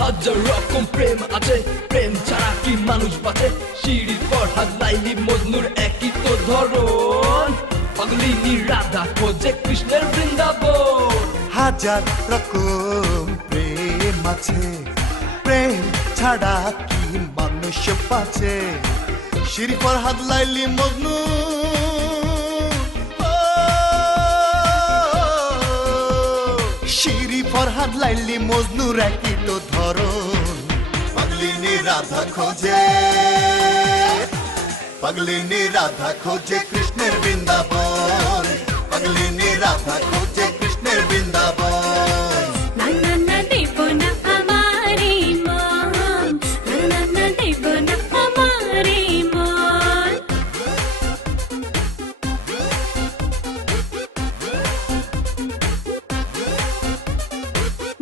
হাজার রকম প্রেম আছে, প্রেম ছাড়া কি মানুষ বাঁচে? শিরি ফরহাদ লাইলি মজনুর একই তো ধরন, পাগলিনী রাধা খোঁজে কৃষ্ণের বৃন্দাবন। হাজার রকম প্রেম আছে, প্রেম ছাড়া কি মানুষ বাঁচে? শিরি ফরহাদ লাইলি মজনু, শিরি ফরহাদ লাইলি মজনুর একই তো ধরন, পাগলিনী রাধা খোঁজে, পাগলিনী রাধা খোঁজে কৃষ্ণের বৃন্দাবন, পাগলিনী রাধা খোঁজে কৃষ্ণের বৃন্দাবন। না না না দেব না আমারে মন, না না না দেব না আমারে মন।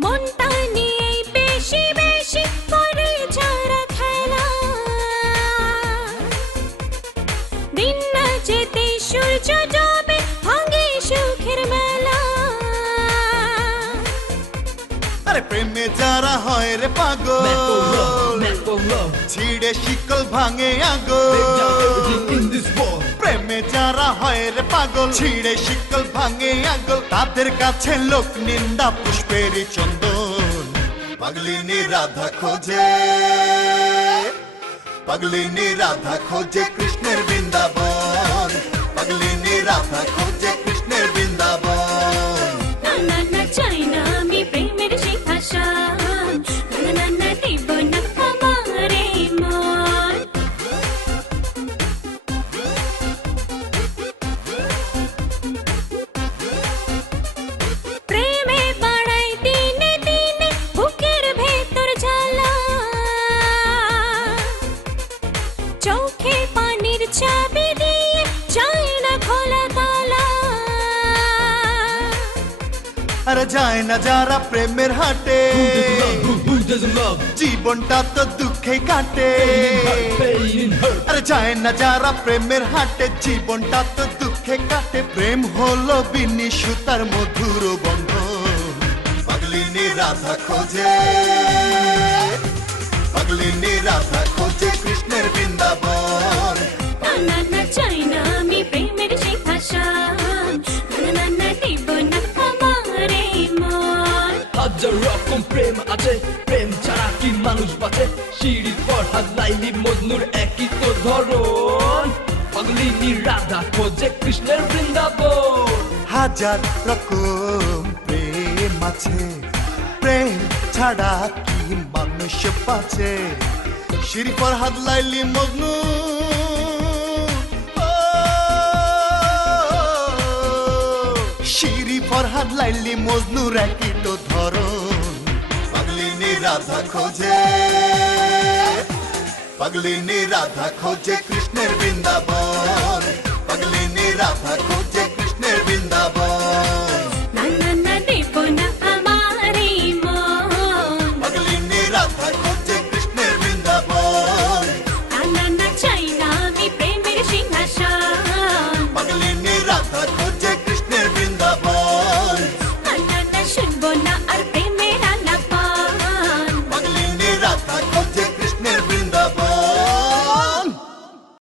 মনটা নিয়ে বেশি বেশি করে যারা খেলা, দিন না যেতে সূর্য ডোবে ভাঙে সুখের মেলা। আরে প্রেমে যারা হয় রে পাগল, ছিড়ে শিকল ভাঙে আগল। প্রেমে যারা হয় রে পাগল, ছিড়ে শিকল ভাঙে আগল। তাদের কাছে লোক নিন্দা পুষ্পেরই চন্দন, পাগলিনী রাধা খোঁজে, পাগলিনী রাধা খোঁজে কৃষ্ণের বৃন্দাবন, পাগলিনী রাধা খোঁজে কৃষ্ণের বৃন্দাবন। না না না চাই না আমি প্রেমের সিংহাসন, না না না দেব না আমারে মন। প্রেমে বাড়াই দিনে দিনে বুকের ভেতর জ্বালা, চোখে পানির চাবি দিয়ে যায় না খোলা তালা। আরে যায় না যারা প্রেমের হাটে, Who doesn't love? জীবনটা তো দুঃখে কাটে। আরে যায় না যারা প্রেমের হাটে, জীবনটা তো দুঃখে কাটে। প্রেম হলো বিনি সুতার মধুর বন্ধন, পাগলিনী রাধা খোঁজে, পাগলিনী রাধা খোঁজে কৃষ্ণের বৃন্দাবন। না না না চাই না আমি প্রেমের সিংহাসন, না না না দেব না আমারে মন। হাজার রকম প্রেম আছে, প্রেম ছাড়া কি মানুষ বাঁচে? শিরি ফরহাদ লাইলি মজনুর একই তো ধরন, পাগলিনী রাধা খোঁজে কৃষ্ণের বৃন্দাবন। হাজার রকম প্রেম আছে, প্রেম ছাড়া কি মানুষ বাঁচে? শিরি ফরহাদ লাইলি মজনু, শিরি ফরহাদ লাইলি মজনুর একই তো ধরন, পাগলিনী রাধা খোঁজে, পাগলিনী রাধা খোঁজে কৃষ্ণের বৃন্দাবন।